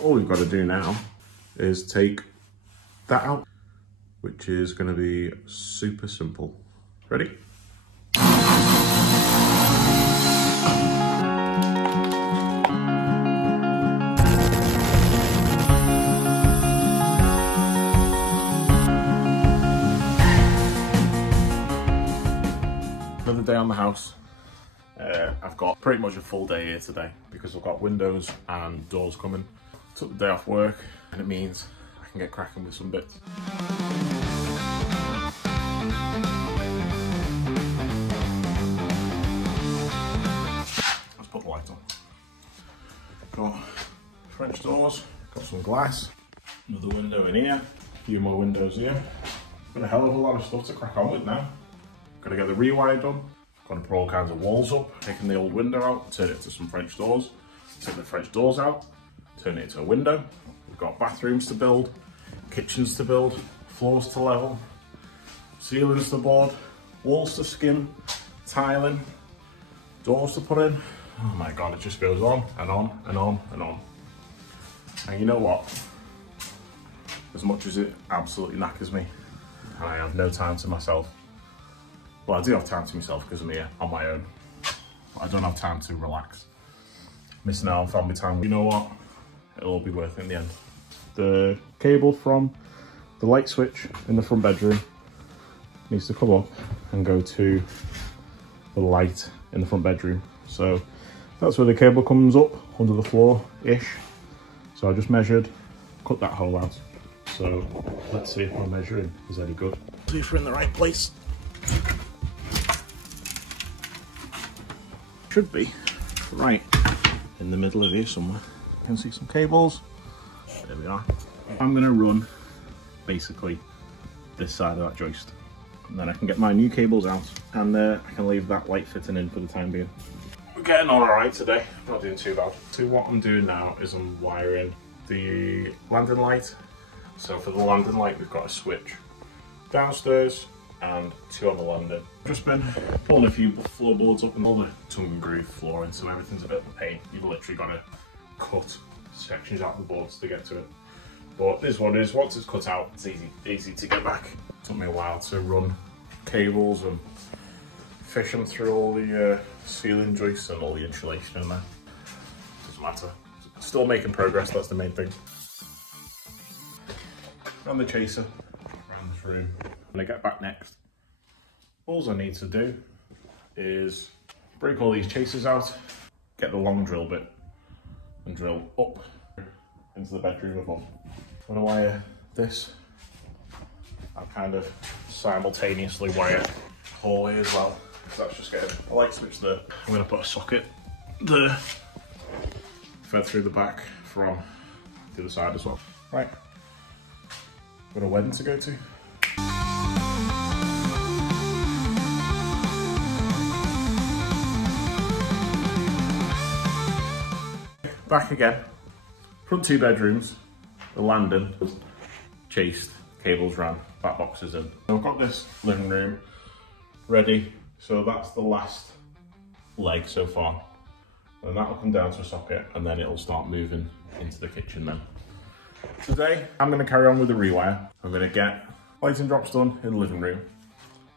all we've got to do now is take that out, which is going to be super simple. Ready? Another day on the house. I've got pretty much a full day here today because I've got windows and doors coming. Took the day off work and it means I can get cracking with some bits. Let's put the light on. Got French doors, got some glass, another window in here, a few more windows here. Got a hell of a lot of stuff to crack on with now. Got to get the rewire done. Got to put all kinds of walls up, taking the old window out, turn it into some French doors, take the French doors out, turn it into a window. We've got bathrooms to build, kitchens to build, floors to level, ceilings to board, walls to skim, tiling, doors to put in. Oh my God, it just goes on and on and on and on. And you know what? As much as it absolutely knackers me, and I have no time to myself, well, I do have time to myself because I'm here on my own. But I don't have time to relax. Missing out on family time. You know what? It'll all be worth it in the end. The cable from the light switch in the front bedroom needs to come up and go to the light in the front bedroom. So that's where the cable comes up under the floor-ish. So I just measured, cut that hole out. So let's see if my measuring is any good. See if we're in the right place. Should be right in the middle of here somewhere. You can see some cables. There we are. I'm going to run basically this side of that joist, and then I can get my new cables out and I can leave that light fitting in for the time being. We're getting on alright today, not doing too bad. So what I'm doing now is I'm wiring the landing light. So for the landing light we've got a switch downstairs and two on the landing. Just been pulling a few floorboards up and all the tongue and groove flooring, so everything's a bit of a pain. You've literally got to cut sections out of the boards to get to it. But this one is, once it's cut out, it's easy to get back. It took me a while to run cables and fish them through all the ceiling joists and all the insulation in there. Doesn't matter. Still making progress, that's the main thing. And the chaser around this room. When I get back next, all I need to do is break all these chasers out, get the long drill bit and drill up into the bedroom above. When I wire this, I kind of simultaneously wire the hallway as well, because that's just getting a light switch there. I'm going to put a socket there, fed through the back from the other side as well. Right, got a wedding to go to. Back again, front two bedrooms, the landing, chased, cables ran, back boxes in. So I've got this living room ready, so that's the last leg so far. And that will come down to a socket and then it'll start moving into the kitchen then. Today, I'm going to carry on with the rewire. I'm going to get lighting drops done in the living room,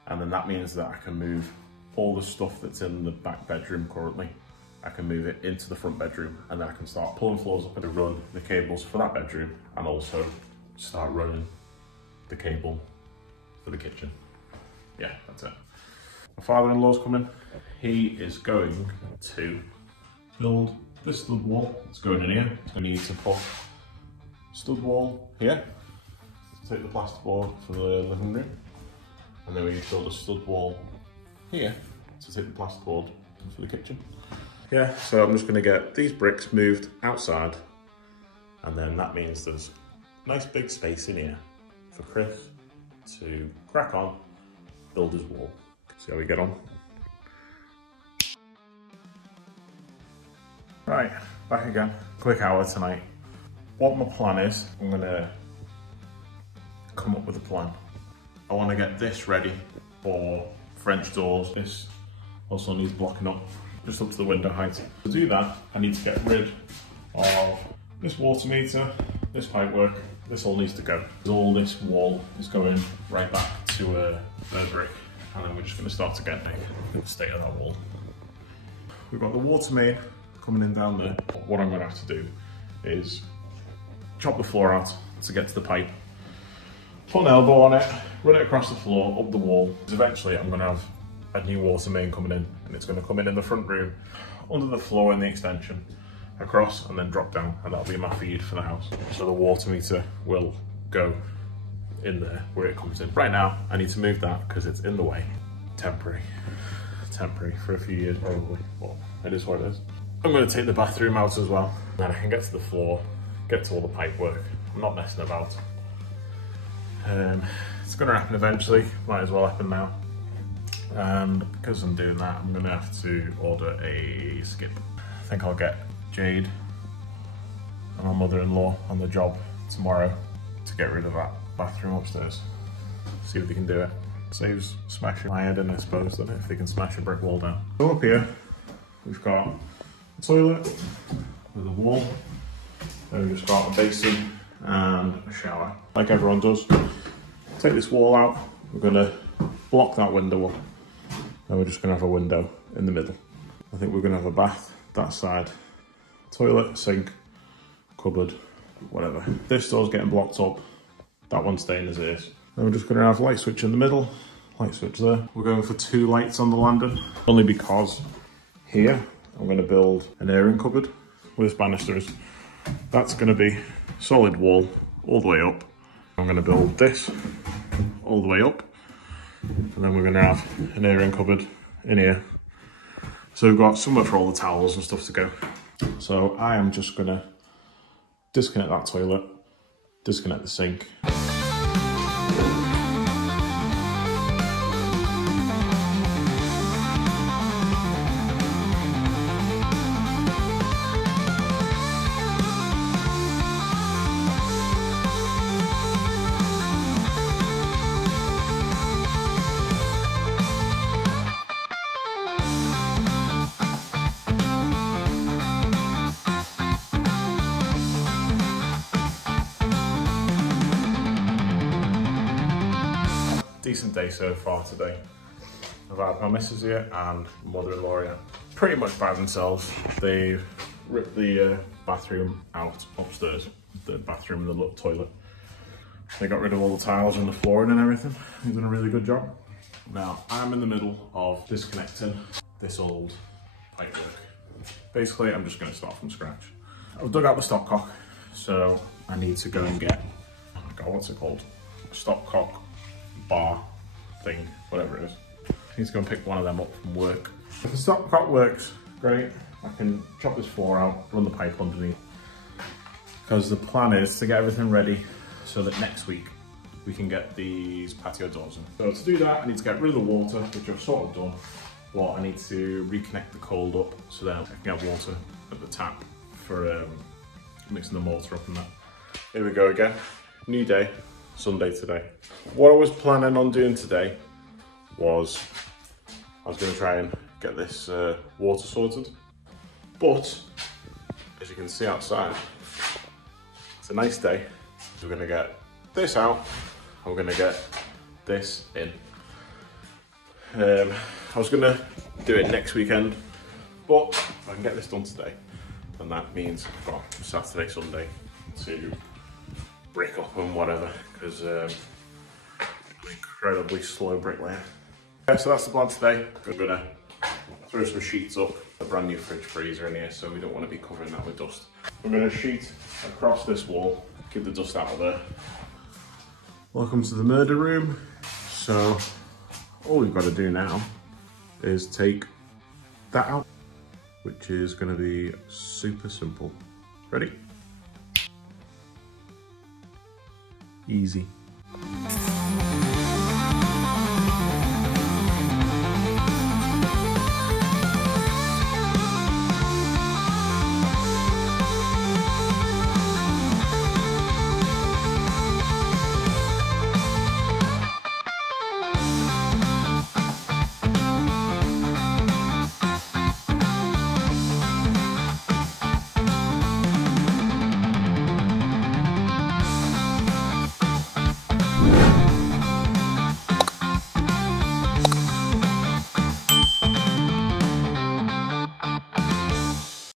and then that means that I can move all the stuff that's in the back bedroom currently. I can move it into the front bedroom, and then I can start pulling floors up and run the cables for that bedroom, and also start running the cable for the kitchen. Yeah, that's it. My father-in-law's coming. He is going to build this stud wall. It's going in here. I need to put stud wall here, take the plasterboard for the living room, and then we need to build a stud wall here to take the plasterboard for the kitchen. Yeah, so I'm just going to get these bricks moved outside, and then that means there's a nice big space in here for Chris to crack on, build his wall. See how we get on. Right, back again. Quick hour tonight. What my plan is, I'm going to come up with a plan. I want to get this ready for French doors. This also needs blocking up, just up to the window height. To do that, I need to get rid of This water meter, this pipe work, this all needs to go. All this wall is going right back to a brick, and then we're just going to start again with the state of that wall. We've got the water main coming in down there. What I'm going to have to do is chop the floor out to get to the pipe, put an elbow on it, run it across the floor, up the wall. Eventually I'm going to have a new water main coming in, and it's going to come in the front room, under the floor in the extension, across and then drop down, and that'll be my feed for the house. So the water meter will go in there where it comes in. Right now I need to move that because it's in the way. Temporary for a few years probably, but it is what it is. I'm going to take the bathroom out as well, then I can get to the floor, get to all the pipe work. I'm not messing about. It's going to happen eventually, might as well happen now. And because I'm doing that, I'm going to have to order a skip. I think I'll get Jade and my mother-in-law on the job tomorrow to get rid of that bathroom upstairs. See if they can do it. Saves smashing my head in, I suppose, then if they can smash a brick wall down. So up here, we've got a toilet with a wall. Then we've just got a basin and a shower, like everyone does. Take this wall out, we're gonna block that window up, and we're just gonna have a window in the middle. I think we're gonna have a bath that side, toilet, sink, cupboard, whatever. This door's getting blocked up, that one's staying as is. Then we're just gonna have a light switch in the middle, light switch there. We're going for 2 lights on the landing, only because here I'm gonna build an airing cupboard with banisters. That's gonna be solid wall all the way up. I'm gonna build this all the way up, and then we're gonna have an airing cupboard in here. So we've got somewhere for all the towels and stuff to go. So I am just gonna disconnect that toilet, disconnect the sink. Decent day so far today. I've had my missus here and mother-in-law here, pretty much by themselves. They've ripped the bathroom out upstairs, the bathroom and the little toilet. They got rid of all the tiles and the flooring and everything. They've done a really good job. Now I'm in the middle of disconnecting this old pipe work. Basically I'm just going to start from scratch. I've dug out the stopcock, so I need to go and get, oh my god, what's it called? Stopcock bar thing, whatever it is. I need to go and pick one of them up from work. If the stopcock works, great. I can chop this floor out, run the pipe underneath. Because the plan is to get everything ready so that next week we can get these patio doors in. So to do that, I need to get rid of the water, which I've sort of done, but I need to reconnect the cold up so that I can get water at the tap for mixing the mortar up and that. Here we go again, new day. Sunday today. What I was planning on doing today was I was going to try and get this water sorted, but as you can see outside, it's a nice day. We're going to get this out and we're going to get this in. I was going to do it next weekend, but if I can get this done today, then that means I've got Saturday, Sunday to brick up and whatever, because I'm an incredibly slow bricklayer. Yeah, so that's the plan today. We're gonna throw some sheets up, a brand new fridge freezer in here, so we don't want to be covering that with dust. We're gonna sheet across this wall, keep the dust out of there. Welcome to the murder room. So all we've got to do now is take that out, which is gonna be super simple. Ready? Easy.